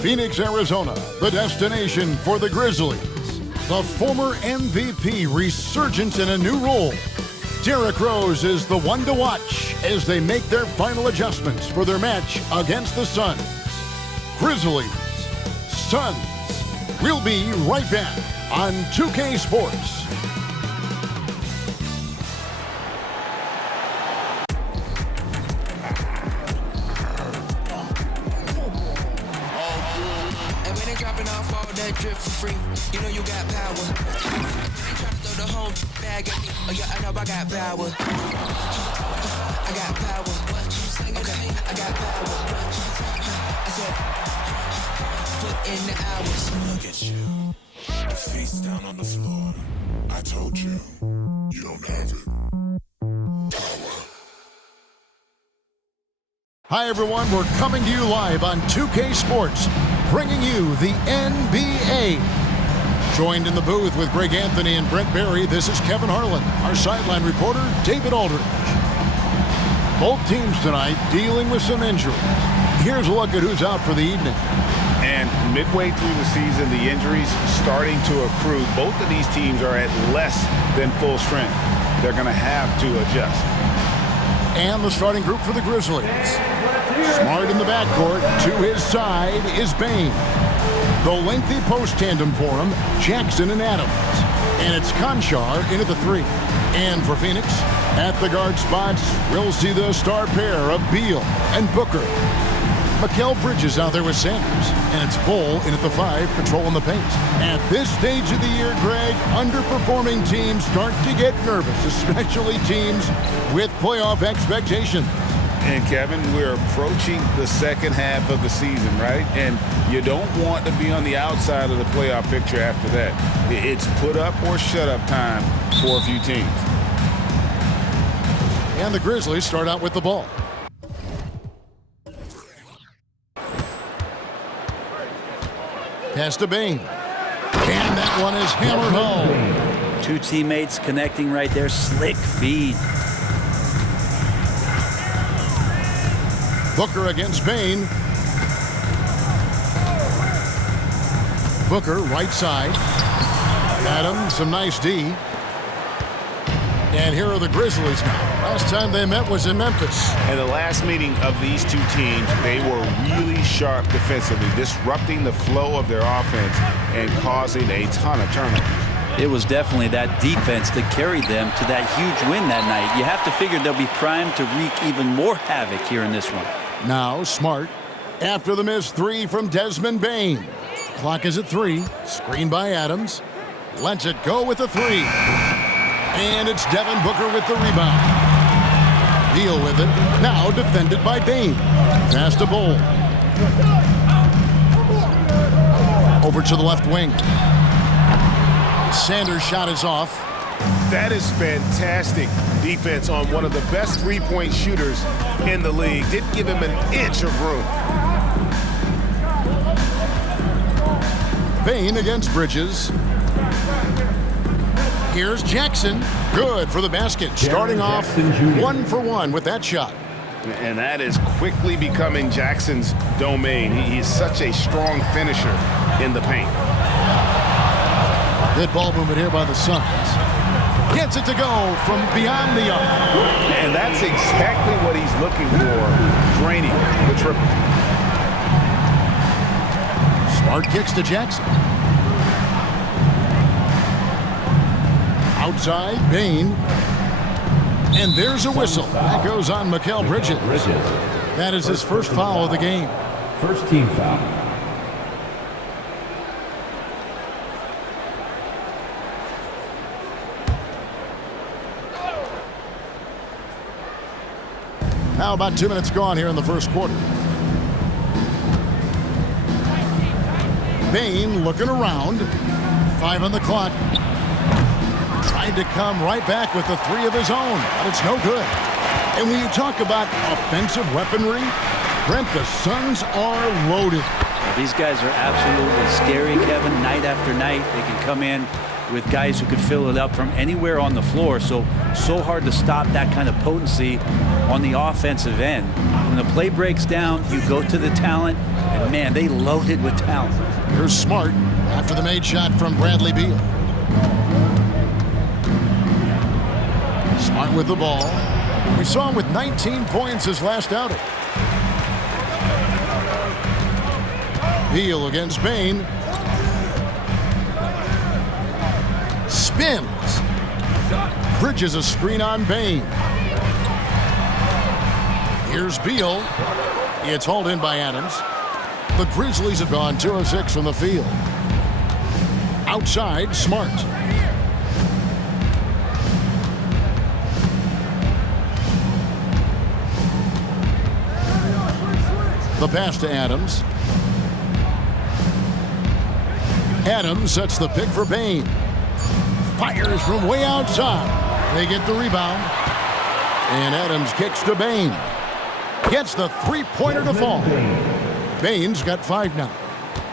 Phoenix, Arizona, the destination for the Grizzlies. The former MVP resurgence in a new role. Derrick Rose is the one to watch as they make their final adjustments for their match against the Suns. Grizzlies, Suns. We'll be right back on 2K Sports. Drip for free, you know you got power. They try to throw the whole bag at me. Oh yeah, I know I got power. I got power. Okay, I got power. I said, put in the hours. Look at you, face down on the floor. I told you, you don't have it. Power. Hi everyone, we're coming to you live on 2K Sports, bringing you the NBA. Joined in the booth with Greg Anthony and Brent Barry, this is Kevin Harlan. Our sideline reporter, David Aldridge. Both teams tonight dealing with some injuries. Here's a look at who's out for the evening. And midway through the season, the injuries starting to accrue. Both of these teams are at less than full strength. They're going to have to adjust. And the starting group for the Grizzlies. Smart in the backcourt. To his side is Bane. The lengthy post tandem for him, Jackson and Adams. And it's Conchar in at the 3. And for Phoenix, at the guard spots, we'll see the star pair of Beal and Booker. Mikal Bridges out there with Sanders. And it's Bull in at the 5, patrolling the paint. At this stage of the year, Greg, underperforming teams start to get nervous, especially teams with playoff expectations. And Kevin, we're approaching the second half of the season, right? And you don't want to be on the outside of the playoff picture after that. It's put up or shut up time for a few teams. And the Grizzlies start out with the ball. Pass to Bane. And that one is hammered home. Two teammates connecting right there. Slick feed. Booker against Bane. Booker, right side. Adams, some nice D. And here are the Grizzlies now. Last time they met was in Memphis. And the last meeting of these two teams, they were really sharp defensively, disrupting the flow of their offense and causing a ton of turnovers. It was definitely that defense that carried them to that huge win that night. You have to figure they'll be primed to wreak even more havoc here in this one. Now Smart after the missed 3 from Desmond Bane. Clock is at 3. Screen by Adams. Lets it go with the 3. And it's Devin Booker with the rebound. Beal with it. Now defended by Bane. Pass to Bull. Over to the left wing. Sanders' shot is off. That is fantastic defense on one of the best three-point shooters in the league. Didn't give him an inch of room. Bane against Bridges. Here's Jackson. Good for the basket. Starting off 1 for 1 with that shot. And that is quickly becoming Jackson's domain. He's such a strong finisher in the paint. Good ball movement here by the Suns. Gets it to go from beyond the arc. And that's exactly what he's looking for, draining the triple. Smart kicks to Jackson. Outside, Bane. And there's a whistle. That goes on Mikal Bridges. That is his first foul of the game. First team foul. Now about 2 minutes gone here in the first quarter. Bane looking around. 5 on the clock. Tried to come right back with the 3 of his own, but it's no good. And when you talk about offensive weaponry, Brent, the Suns are loaded. These guys are absolutely scary, Kevin. Night after night, they can come in with guys who could fill it up from anywhere on the floor. So hard to stop that kind of potency on the offensive end. When the play breaks down, you go to the talent, and man, they loaded with talent. Here's Smart after the made shot from Bradley Beal. Smart with the ball. We saw him with 19 points his last outing. Beal against Bain. Spins. Bridges a screen on Bain. Here's Beal. It's hauled in by Adams. The Grizzlies have gone 2 of 6 from the field. Outside, Smart. The pass to Adams. Adams sets the pick for Bain. Fires from way outside. They get the rebound. And Adams kicks to Bain. Gets the three-pointer to fall. Bain's got 5 now.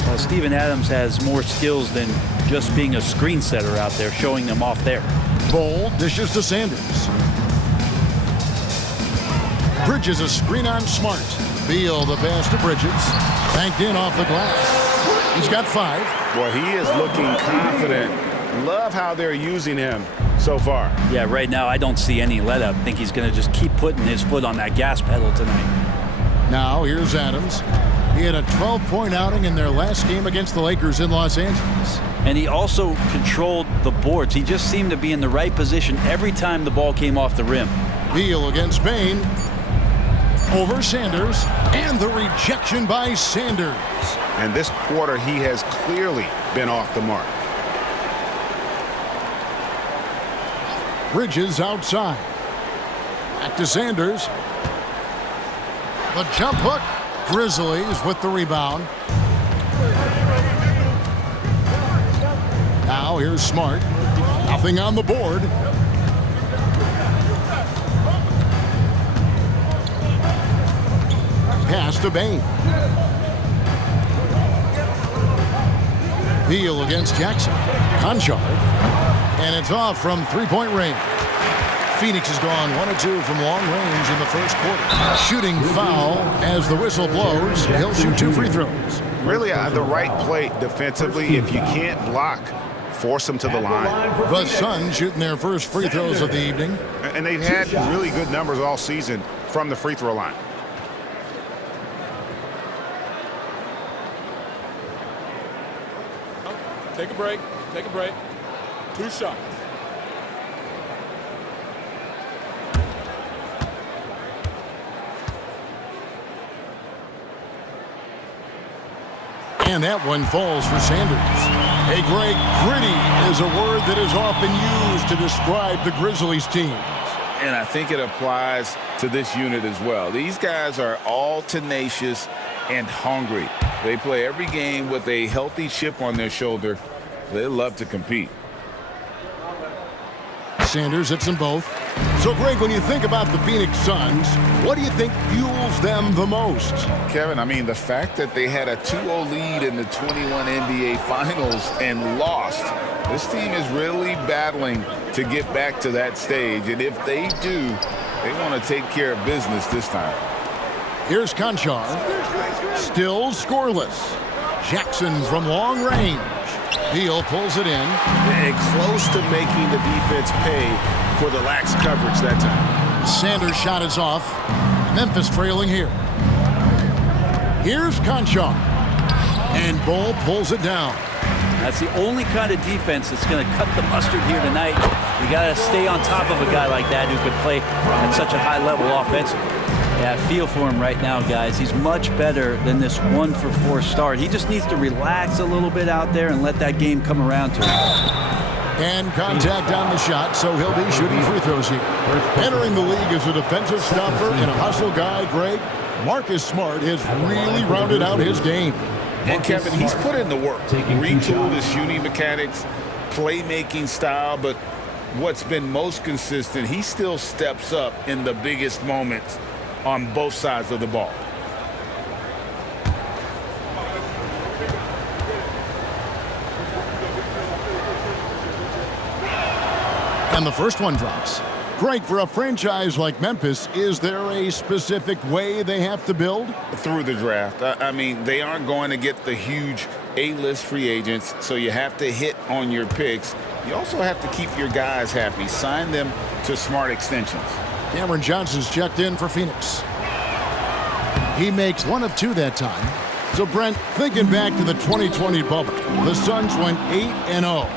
Well, Steven Adams has more skills than just being a screen setter out there, showing them off there. Bol dishes to Sanders. Bridges a screen on Smart. Beal the pass to Bridges. Banked in off the glass. He's got 5. Boy, he is looking confident. Love how they're using him so far. Yeah, right now I don't see any let up. I think he's going to just keep putting his foot on that gas pedal tonight. Now here's Adams. He had a 12-point outing in their last game against the Lakers in Los Angeles. And he also controlled the boards. He just seemed to be in the right position every time the ball came off the rim. Beal against Bain. Over Sanders. And the rejection by Sanders. And this quarter, he has clearly been off the mark. Bridges outside. Back to Sanders. The jump hook. Grizzlies with the rebound. Now here's Smart. Nothing on the board. Pass to Bain. Beal against Jackson. Conchard. And it's off from three-point range. Phoenix has gone 1 of 2 from long range in the first quarter. Shooting foul as the whistle blows. He'll shoot 2 free throws. Really the right play defensively. If you can't block, force them to the line. The Suns shooting their first free throws of the evening. And they've had really good numbers all season from the free throw line. Take a break. Take a break. 2 shots. And that one falls for Sanders. Hey, Greg, gritty is a word that is often used to describe the Grizzlies team. And I think it applies to this unit as well. These guys are all tenacious and hungry. They play every game with a healthy chip on their shoulder. They love to compete. Sanders hits them both. So, Greg, when you think about the Phoenix Suns, what do you think fuels them the most? Kevin, I mean, the fact that they had a 2-0 lead in the 21 NBA Finals and lost. This team is really battling to get back to that stage. And if they do, they want to take care of business this time. Here's Conchar. Still scoreless. Jackson from long range. Beal pulls it in. And close to making the defense pay for the lax coverage that time. Sanders' shot is off. Memphis trailing here. Here's Conchar. And Bol pulls it down. That's the only kind of defense that's going to cut the mustard here tonight. You got to stay on top of a guy like that who can play at such a high level offensively. Yeah, I feel for him right now, guys. He's much better than this 1-for-4 start. He just needs to relax a little bit out there and let that game come around to him. And contact on the shot, so he'll be shooting free throws here. Entering the league as a defensive stopper and a hustle guy, Greg, Marcus Smart has really rounded out his game. And Kevin, he's put in the work. Retooled his shooting mechanics, playmaking style, but what's been most consistent, he still steps up in the biggest moments on both sides of the ball. And the first one drops. Greg, for a franchise like Memphis, is there a specific way they have to build? Through the draft. I mean, they aren't going to get the huge A-list free agents, so you have to hit on your picks. You also have to keep your guys happy. Sign them to smart extensions. Cameron Johnson's checked in for Phoenix. He makes 1 of 2 that time. So, Brent, thinking back to the 2020 bubble, the Suns went 8-0.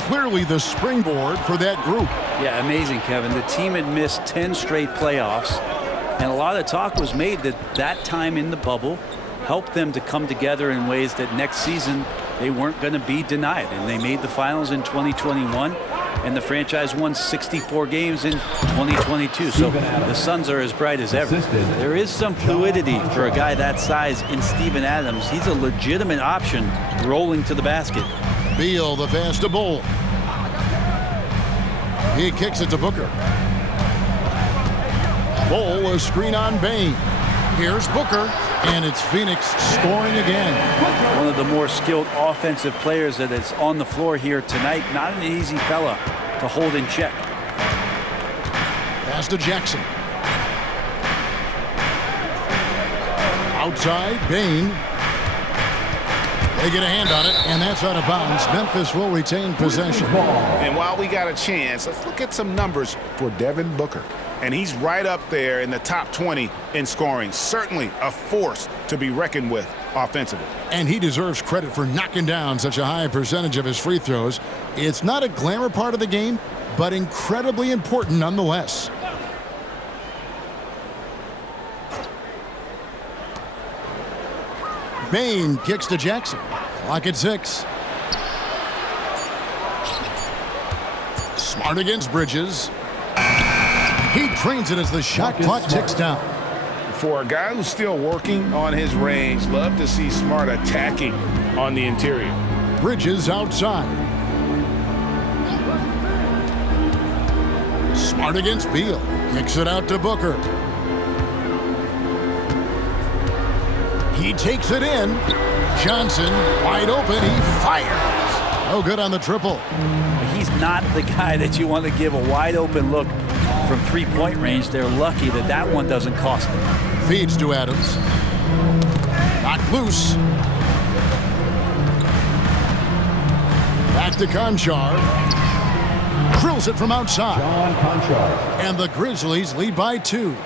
Clearly the springboard for that group. Yeah, amazing, Kevin. The team had missed 10 straight playoffs, and a lot of talk was made that time in the bubble helped them to come together in ways that next season they weren't going to be denied. And they made the finals in 2021, and the franchise won 64 games in 2022. So the Suns are as bright as ever. There is some fluidity for a guy that size in Steven Adams. He's a legitimate option rolling to the basket. Beal, the pass to Bull. He kicks it to Booker. Bull, a screen on Bain. Here's Booker, and it's Phoenix scoring again. One of the more skilled offensive players that is on the floor here tonight. Not an easy fella to hold in check. Pass to Jackson. Outside, Bain. They get a hand on it, and that's out of bounds. Memphis will retain possession. And while we got a chance, let's look at some numbers for Devin Booker. And he's right up there in the top 20 in scoring. Certainly a force to be reckoned with offensively. And he deserves credit for knocking down such a high percentage of his free throws. It's not a glamour part of the game, but incredibly important nonetheless. Bain kicks to Jackson. Clock at 6. Smart against Bridges. He trains it as the shot clock ticks down. For a guy who's still working on his range, love to see Smart attacking on the interior. Bridges outside. Smart against Beal. Kicks it out to Booker. He takes it in. Johnson wide open. He fires. No good on the triple. He's not the guy that you want to give a wide open look from three-point range. They're lucky that that one doesn't cost them. Feeds to Adams. Knocked loose. Back to Conchar. Drills it from outside. And the Grizzlies lead by 2.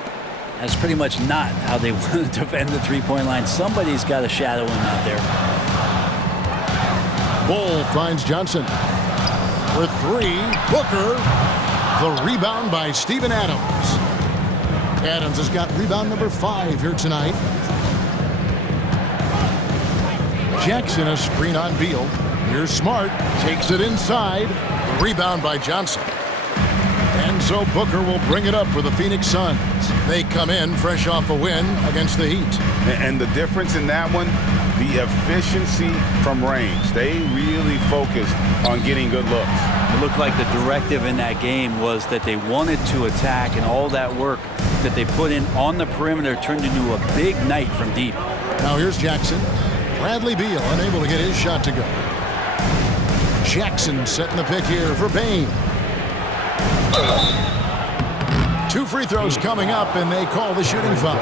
That's pretty much not how they want to defend the three-point line. Somebody's got to shadow him out there. Bull finds Johnson. For 3, Booker. The rebound by Steven Adams. Adams has got rebound number 5 here tonight. Jackson, a screen on Beal. Here's Smart. Takes it inside. Rebound by Johnson. And so Booker will bring it up for the Phoenix Suns. They come in fresh off a win against the Heat. And the difference in that one, the efficiency from range. They really focused on getting good looks. It looked like the directive in that game was that they wanted to attack, and all that work that they put in on the perimeter turned into a big night from deep. Now here's Jackson. Bradley Beal unable to get his shot to go. Jackson setting the pick here for Bain. 2 free throws coming up, and they call the shooting foul.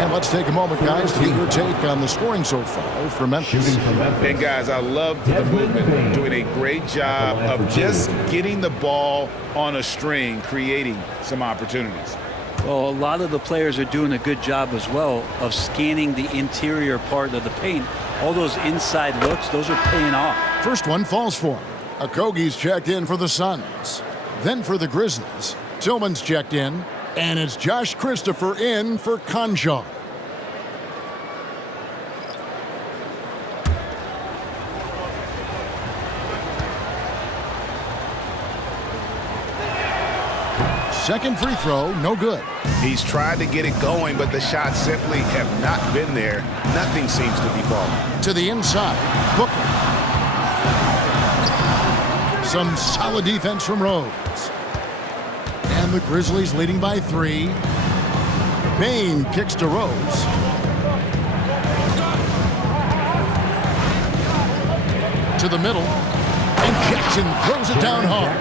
And let's take a moment, guys, to get your take on the scoring so far for Memphis. And guys, I love the movement, doing a great job of just getting the ball on a string, creating some opportunities. Well, a lot of the players are doing a good job as well of scanning the interior part of the paint. All those inside looks, those are paying off. First one falls for him. Okogie's checked in for the Suns. Then for the Grizzlies, Tillman's checked in, and it's Josh Christopher in for Conchar. Second free throw, no good. He's tried to get it going, but the shots simply have not been there. Nothing seems to be falling. To the inside, Booker. Some solid defense from Rhodes. And the Grizzlies leading by 3. Bain kicks to Rhodes. To the middle. And Jackson throws it down hard.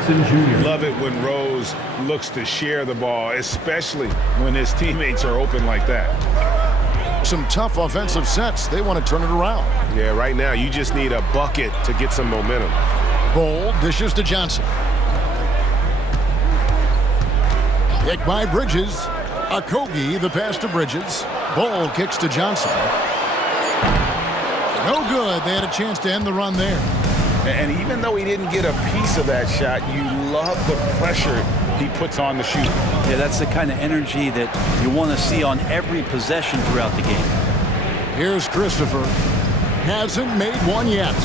Love it when Rose looks to share the ball, especially when his teammates are open like that. Some tough offensive sets. They want to turn it around. Yeah, right now you just need a bucket to get some momentum. Bowl dishes to Johnson. Kick by Bridges. Okogie, the pass to Bridges. Bowl kicks to Johnson. No good. They had a chance to end the run there. And even though he didn't get a piece of that shot, you love the pressure he puts on the shoot. Yeah, that's the kind of energy that you want to see on every possession throughout the game. Here's Christopher. Hasn't made one yet.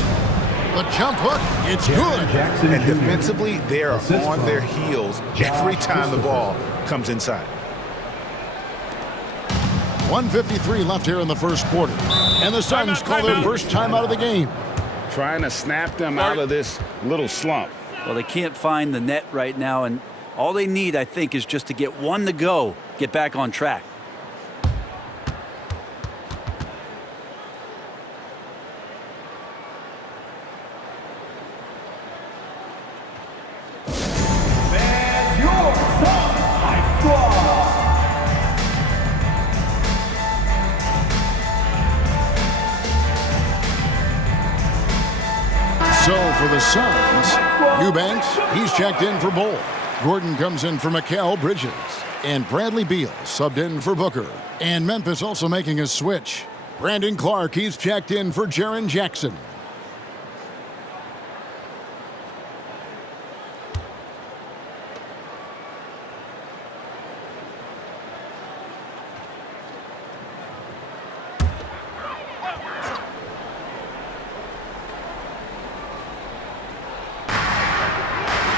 The jump hook, it's good. And defensively, they are on their heels every time the ball comes inside. 1:53 left here in the first quarter. And the Suns call their first time out of the game. Trying to snap them out of this little slump. Well, they can't find the net right now, and all they need, I think, is just to get one to go, get back on track. So for the Suns, Eubanks, he's checked in for Bowl. Gordon comes in for Mikal Bridges. And Bradley Beal subbed in for Booker. And Memphis also making a switch. Brandon Clark, he's checked in for Jaren Jackson.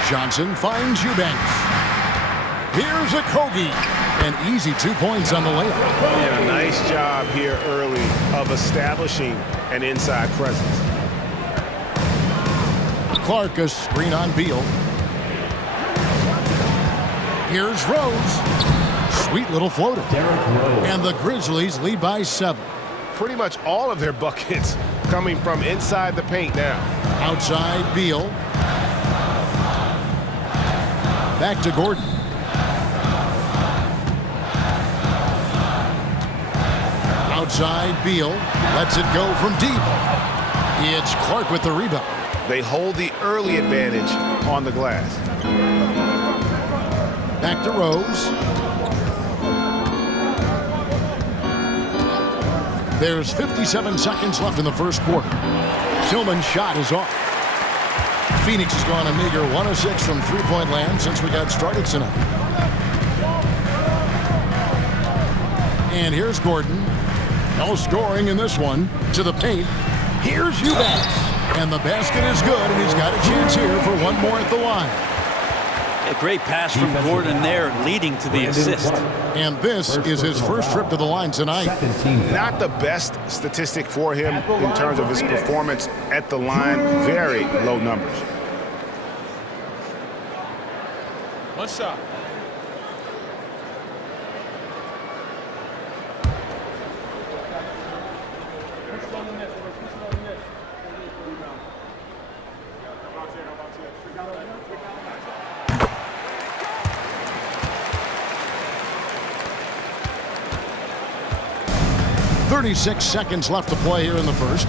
Johnson finds Eubanks. Here's Okogie. An easy 2 points on the layup. And a nice job here early of establishing an inside presence. Clark, a screen on Beal. Here's Rose. Sweet little floater. And the Grizzlies lead by 7. Pretty much all of their buckets coming from inside the paint now. Outside Beal. Back to Gordon. Outside Beal. Lets it go from deep. It's Clark with the rebound. They hold the early advantage on the glass. Back to Rose. There's 57 seconds left in the first quarter. Tillman's shot is off. Phoenix has gone a meager 1 of 6 from three-point land since we got started tonight. And here's Gordon. No scoring in this one. To the paint. Here's Eubanks. And the basket is good, and he's got a chance here for one more at the line. A great pass from Gordon there, leading to the assist. And this is his first trip to the line tonight. Not the best statistic for him in terms of his performance at the line. Very low numbers. One shot. .36 seconds left to play here in the first.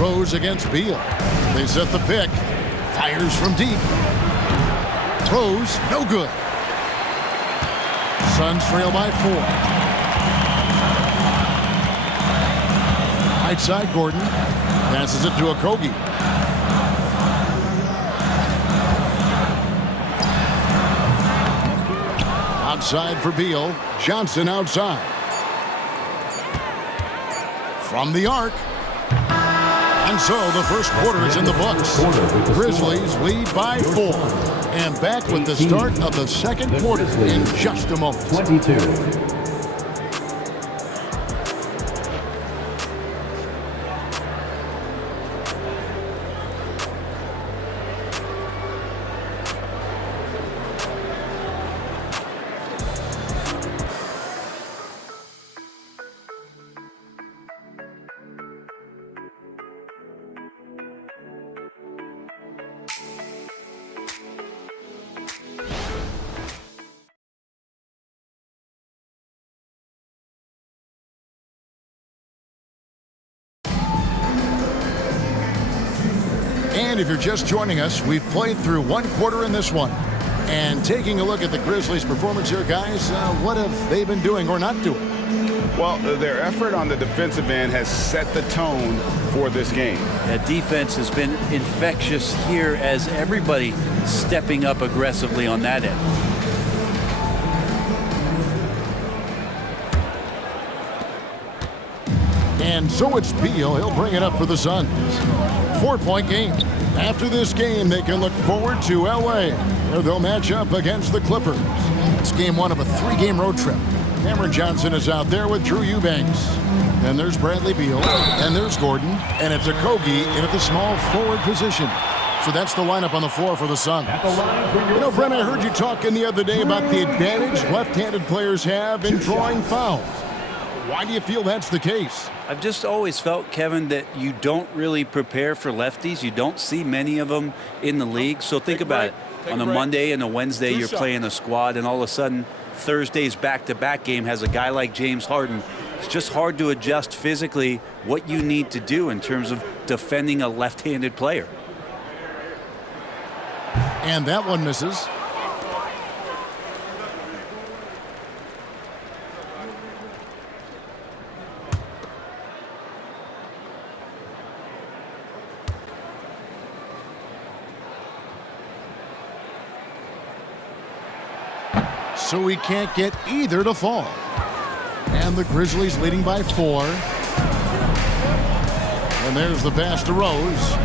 Rose against Beal. They set the pick. Fires from deep. Rose, no good. Suns trail by 4. Right side, Gordon. Passes it to Okogie. Outside for Beal. Johnson outside. From the arc. And so the first quarter is in the books. Grizzlies lead by 4. And back with the start of the second quarter in just a moment. 22. if you're just joining us, we've played through one quarter in this one. And taking a look at the Grizzlies' performance here, guys, what have they been doing or not doing? Well, their effort on the defensive end has set the tone for this game. That defense has been infectious here as everybody stepping up aggressively on that end. And so it's Beal. He'll bring it up for the Suns. 4-point game. After this game, they can look forward to L.A., where they'll match up against the Clippers. It's game one of a 3-game road trip. Cameron Johnson is out there with Drew Eubanks. Then there's Bradley Beal. And there's Gordon. And it's Okogie in at the small forward position. So that's the lineup on the floor for the Suns. You know, Brent, I heard you talking the other day about the advantage left-handed players have in drawing fouls. Why do you feel that's the case? I've just always felt, Kevin, that you don't really prepare for lefties. You don't see many of them in the league. So think about it. On a Monday and a Wednesday, you're playing a squad, and all of a sudden, Thursday's back-to-back game has a guy like James Harden. It's just hard to adjust physically what you need to do in terms of defending a left-handed player. And that one misses. So he can't get either to fall. And the Grizzlies leading by 4. And there's the pass to Rose.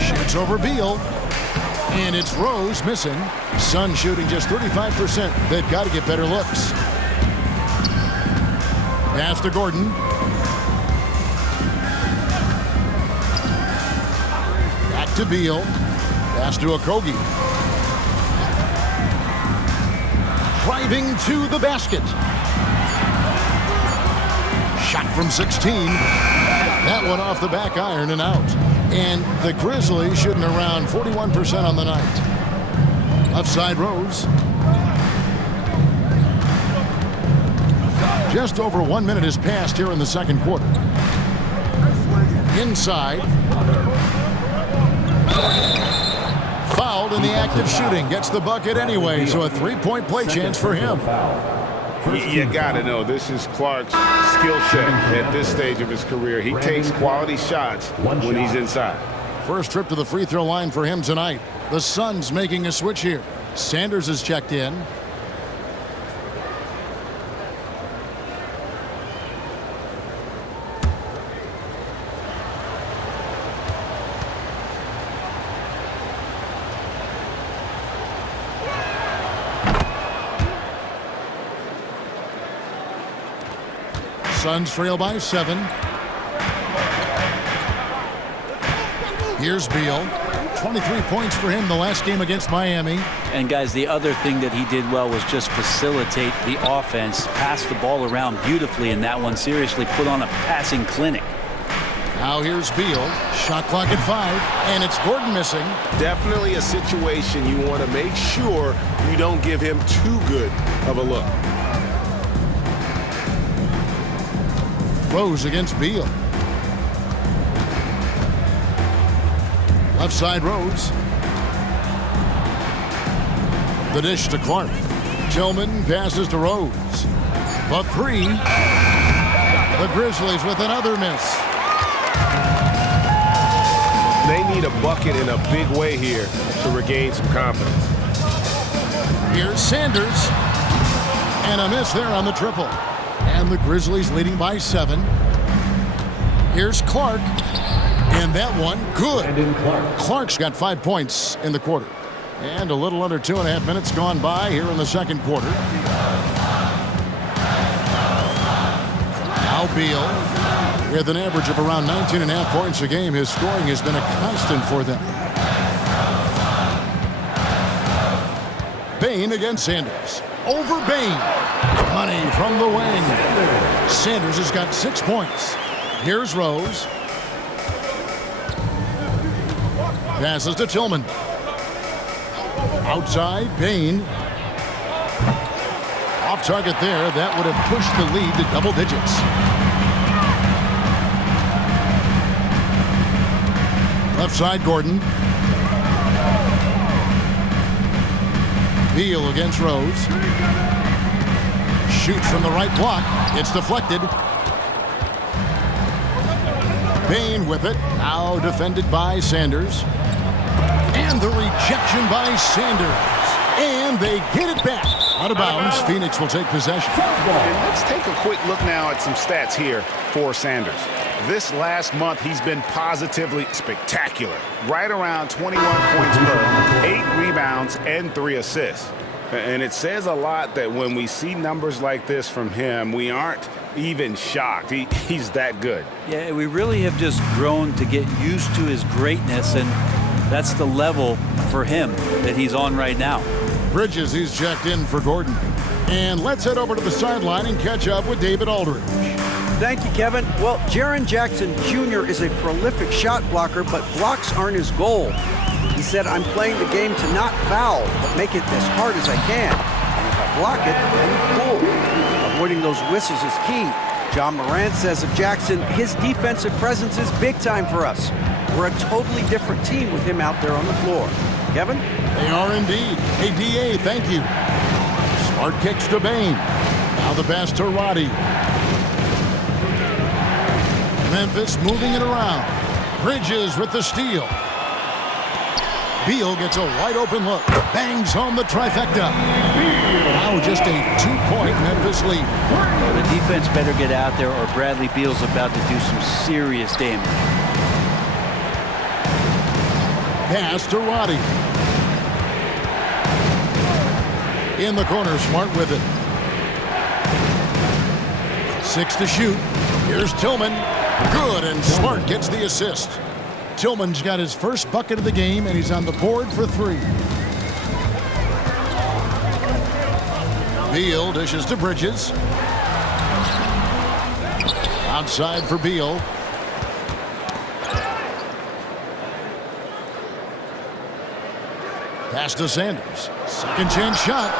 Shoots over Beal. And it's Rose missing. Suns shooting just 35%. They've got to get better looks. Pass to Gordon. Back to Beal. Pass to Okogie. Driving to the basket. Shot from 16. That one off the back iron and out. And the Grizzlies shooting around 41% on the night. Left side Rose. Just over 1 minute has passed here in the second quarter. Inside. Fouled in the act of shooting. Gets the bucket anyway, so a 3-point play chance for him. You got to know, this is Clark's skill set at this stage of his career. He takes quality shots when he's inside. First trip to the free throw line for him tonight. The Suns making a switch here. Sanders has checked in. Suns trail by 7. Here's Beal. 23 points for him the last game against Miami. And guys, the other thing that he did well was just facilitate the offense, pass the ball around beautifully in that one. Seriously, put on a passing clinic. Now here's Beal. Shot clock at 5, and it's Gordon missing. Definitely a situation you want to make sure you don't give him too good of a look. Rose against Beal. Left side Rose. The dish to Clark. Tillman passes to Rose. The 3. The Grizzlies with another miss. They need a bucket in a big way here to regain some confidence. Here's Sanders. And a miss there on the triple. And the Grizzlies leading by 7. Here's Clark. And that one, good. Clark's got 5 points in the quarter. And a little under 2.5 minutes gone by here in the second quarter. Now Beal. With an average of around 19.5 points a game, his scoring has been a constant for them. Bain against Sanders. Over Bain. Money from the wing. Sanders has got 6 points. Here's Rose. Passes to Tillman. Outside, Bain. Off target there. That would have pushed the lead to double digits. Left side, Gordon. Beal against Rose. Shoots from the right block. It's deflected. Bain with it. Now defended by Sanders. And the rejection by Sanders. And they get it back. Out of bounds. Phoenix will take possession. And let's take a quick look now at some stats here for Sanders. This last month, he's been positively spectacular. Right around 21 points per, 8 rebounds, and 3 assists. And it says a lot that when we see numbers like this from him, we aren't even shocked. He's that good. Yeah, we really have just grown to get used to his greatness, and that's the level for him that he's on right now. Bridges, he's checked in for Gordon. And let's head over to the sideline and catch up with David Aldridge. Thank you, Kevin. Well, Jaren Jackson Jr. is a prolific shot blocker, but blocks aren't his goal. He said, I'm playing the game to not foul, but make it as hard as I can. And if I block it, then cool. Avoiding those whistles is key. John Morant says of Jackson, his defensive presence is big time for us. We're a totally different team with him out there on the floor. Kevin? They are indeed. Hey, DA, thank you. Smart kicks to Bain. Now the pass to Roddy. Memphis moving it around. Bridges with the steal. Beal gets a wide open look. Bangs home the trifecta. Now just a 2-point Memphis lead. Well, the defense better get out there or Bradley Beal's about to do some serious damage. Pass to Roddy. In the corner, Smart with it. 6 to shoot. Here's Tillman. Good, and Smart gets the assist. Tillman's got his first bucket of the game, and he's on the board for 3. Beal dishes to Bridges. Outside for Beal. Pass to Sanders. Second chance shot.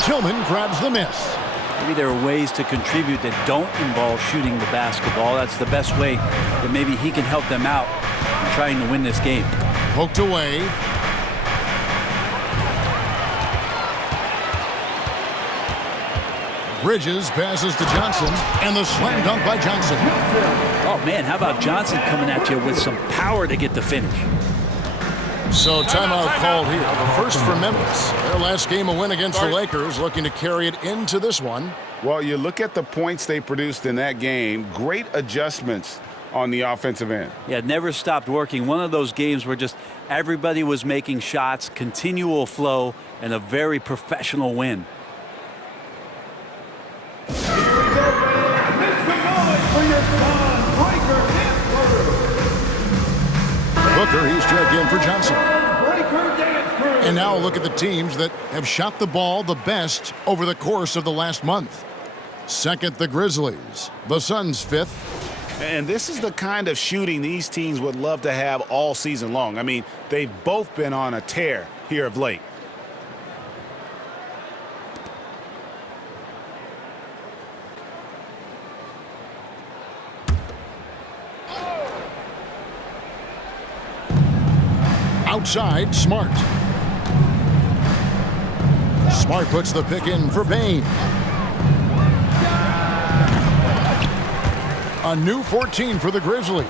Tillman grabs the miss. Maybe there are ways to contribute that don't involve shooting the basketball. That's the best way that maybe he can help them out in trying to win this game. Poked away. Bridges passes to Johnson, and the slam dunk by Johnson. Oh, man, how about Johnson coming at you with some power to get the finish? So timeout called here. The first for Memphis. Their last game a win against the Lakers, looking to carry it into this one. Well, you look at the points they produced in that game. Great adjustments on the offensive end. Yeah, it never stopped working. One of those games where just everybody was making shots, continual flow, and a very professional win. Booker, he's checked in for Johnson. And now look at the teams that have shot the ball the best over the course of the last month. Second, the Grizzlies. The Suns, 5th. And this is the kind of shooting these teams would love to have all season long. I mean, they've both been on a tear here of late. Outside, Smart. Smart puts the pick in for Bain. A new 14 for the Grizzlies.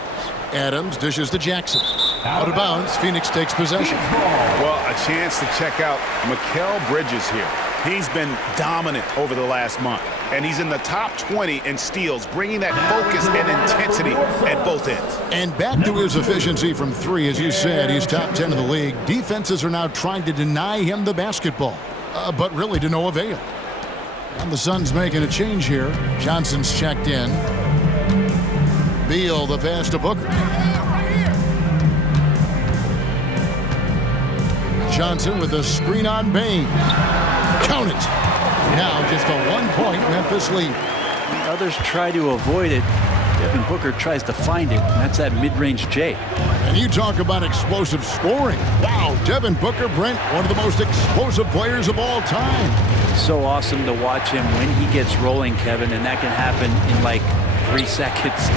Adams dishes to Jackson. Out of bounds, Phoenix takes possession. Well, a chance to check out Mikal Bridges here. He's been dominant over the last month, and he's in the top 20 in steals, bringing that focus and intensity at both ends. And back to his efficiency from 3, as you said, he's top 10 in the league. Defenses are now trying to deny him the basketball, but really to no avail. And the Suns making a change here. Johnson's checked in. Beal, the pass to Booker. Johnson with a screen on Bain. Count it. Now just a 1-point Memphis lead. Others try to avoid it. Devin Booker tries to find it, and that's that mid-range J. And you talk about explosive scoring. Wow, Devin Booker, Brent, one of the most explosive players of all time. So awesome to watch him when he gets rolling, Kevin, and that can happen in like 3 seconds.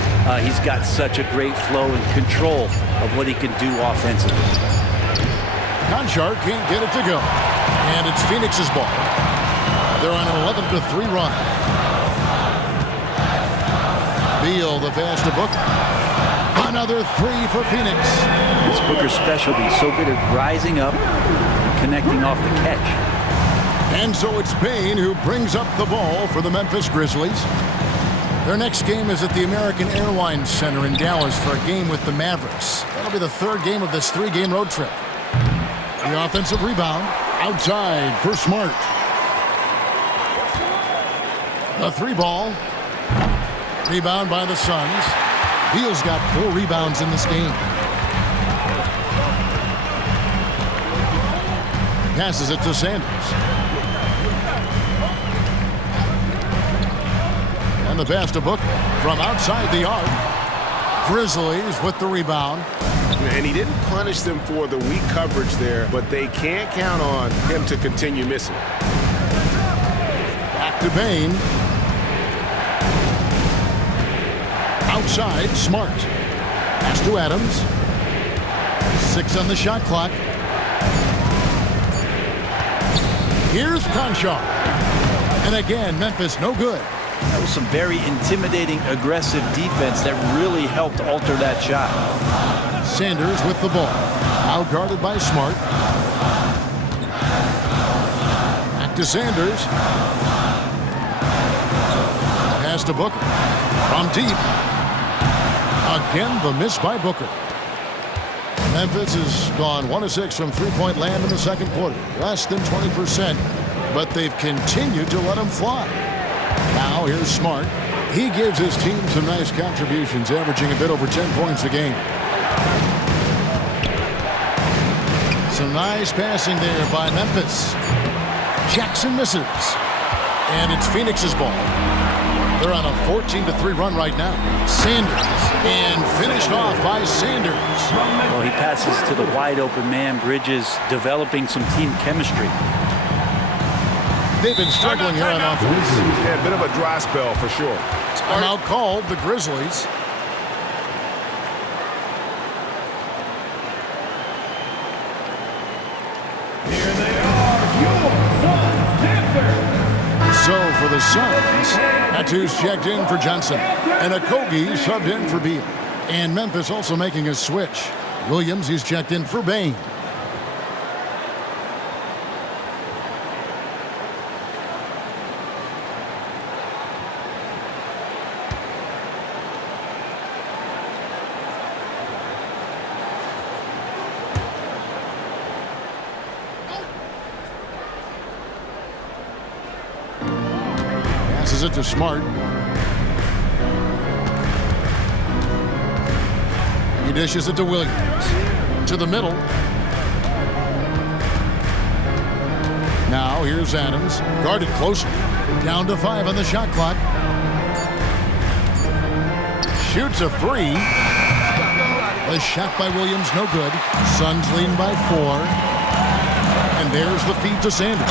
He's got such a great flow and control of what he can do offensively. Conchar can't get it to go. And it's Phoenix's ball. They're on an 11-3 run. Beal, the pass to Booker. Another 3 for Phoenix. It's Booker's specialty. So good at rising up and connecting off the catch. And so it's Bane who brings up the ball for the Memphis Grizzlies. Their next game is at the American Airlines Center in Dallas for a game with the Mavericks. That'll be the 3rd game of this 3-game road trip. The offensive rebound outside for Smart. The 3-ball. Rebound by the Suns. Beal's got 4 rebounds in this game. Passes it to Sanders. And the pass to Booker from outside the arc. Grizzlies with the rebound. And he didn't punish them for the weak coverage there, but they can't count on him to continue missing. Back to Bane. Outside, Smart. Pass to Adams. 6 on the shot clock. Here's Conchar. And again, Memphis no good. That was some very intimidating, aggressive defense that really helped alter that shot. Sanders with the ball. Out guarded by Smart. Back to Sanders. Pass to Booker. From deep. Again, the miss by Booker. Memphis has gone 1 of 6 from three-point land in the second quarter. Less than 20%, but they've continued to let him fly. Now here's Smart. He gives his team some nice contributions, averaging a bit over 10 points a game. Some nice passing there by Memphis. Jackson misses. And it's Phoenix's ball. They're on a 14-3 run right now. Sanders. And finished off by Sanders. Well, he passes to the wide-open man. Bridges developing some team chemistry. They've been struggling here on offense. Yeah, a bit of a dry spell for sure. Timeout called the Grizzlies. Here they are, your Suns dancers. So for the Suns, Tattoo's checked in for Johnson. And Okogie subbed in for Beal. And Memphis also making a switch. Williams, he's checked in for Bane. Passes it to Smart. He dishes it to Williams. To the middle. Now here's Adams. Guarded closely. Down to 5 on the shot clock. Shoots a 3. The shot by Williams, no good. Suns leading by 4. And there's the feed to Sanders.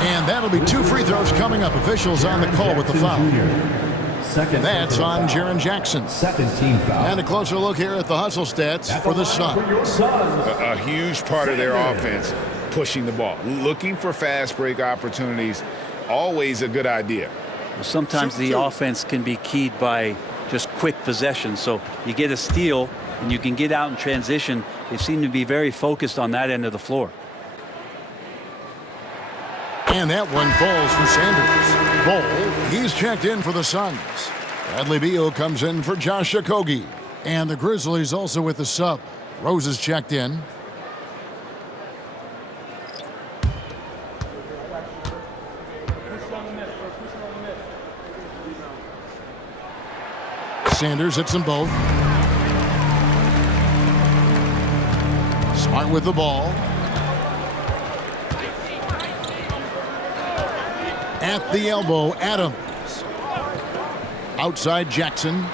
And that'll be 2 free throws coming up. Officials on the call with the foul. That's on Jaren Jackson. Second team foul. And a closer look here at the hustle stats for the Suns. A huge part of their offense, pushing the ball. Looking for fast break opportunities, always a good idea. Well, sometimes the offense can be keyed by just quick possession. So you get a steal and you can get out in transition. They seem to be very focused on that end of the floor. And that one falls for Sanders. Ball, he's checked in for the Suns. Bradley Beal comes in for Josh Okogie. And the Grizzlies also with the sub. Rose is checked in. Sanders hits them both. Smart with the ball. At the elbow, Adams. Outside Jackson.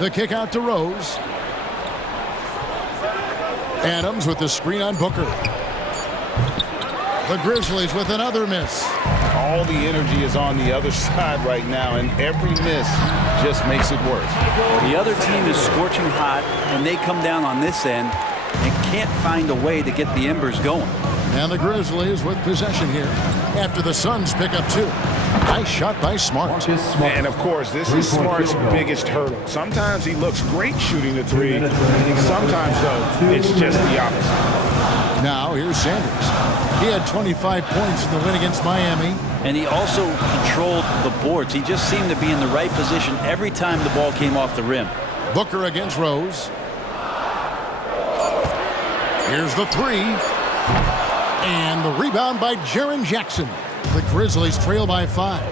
The kick out to Rose. Adams with the screen on Booker. The Grizzlies with another miss. All the energy is on the other side right now, and every miss just makes it worse. The other team is scorching hot, and they come down on this end and can't find a way to get the embers going. And the Grizzlies with possession here after the Suns pick up 2. Nice shot by Smart. And, of course, this is Smart's biggest hurdle. Sometimes he looks great shooting the three. Sometimes, though, it's just the opposite. Now, here's Sanders. He had 25 points in the win against Miami. And he also controlled the boards. He just seemed to be in the right position every time the ball came off the rim. Booker against Rose. Here's the 3. And the rebound by Jaren Jackson. The Grizzlies trail by 5.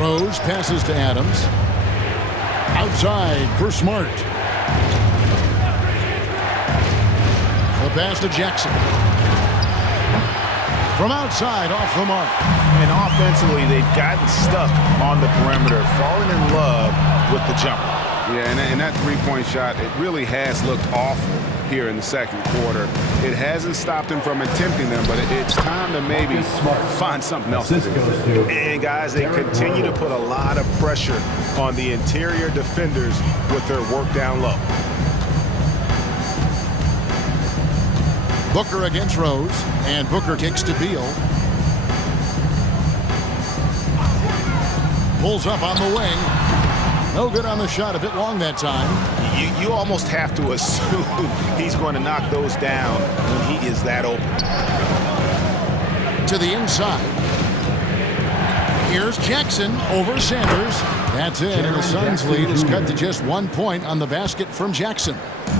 Rose passes to Adams. Outside for Smart. The pass to Jackson. From outside, off the mark. And offensively, they've gotten stuck on the perimeter, falling in love with the jumper. Yeah, and that three-point shot, it really has looked awful here in the second quarter. It hasn't stopped him from attempting them, but it's time to maybe find something else to do. And, guys, they continue to put a lot of pressure on the interior defenders with their work down low. Booker against Rose, and Booker takes to Beal. Pulls up on the wing. No good on the shot, a bit long that time. You almost have to assume he's going to knock those down when he is that open. To the inside. Here's Jackson over Sanders. That's it, and the Suns' lead is cut to just 1 point on the basket from Jackson.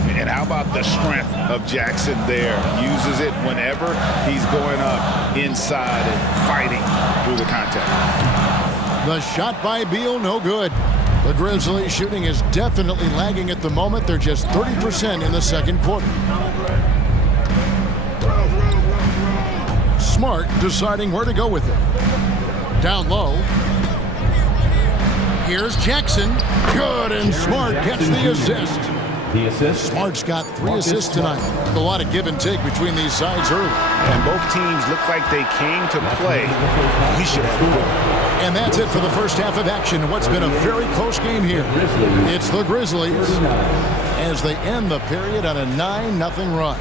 And how about the strength of Jackson there? Uses it whenever he's going up inside and fighting through the contact. The shot by Beal, no good. The Grizzlies shooting is definitely lagging at the moment. They're just 30% in the second quarter. Smart deciding where to go with it. Down low. Here's Jackson. Good, and Smart gets the assist. The assist. Smart's got 3 assists tonight. A lot of give and take between these sides early. And both teams look like they came to play. We should have a good one. And that's it for the first half of action in what's been a very close game here. It's the Grizzlies as they end the period on a 9-0 run.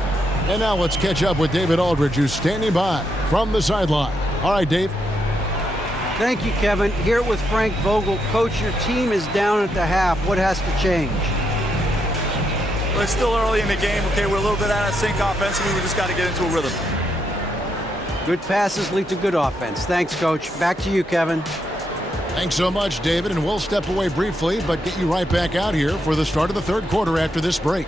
And now let's catch up with David Aldridge, who's standing by from the sideline. All right, Dave. Thank you, Kevin. Here with Frank Vogel. Coach, your team is down at the half. What has to change? Well, it's still early in the game. Okay, we're a little bit out of sync offensively. We just got to get into a rhythm. Good passes lead to good offense. Thanks, Coach. Back to you, Kevin. Thanks so much, David. And we'll step away briefly, but get you right back out here for the start of the third quarter after this break.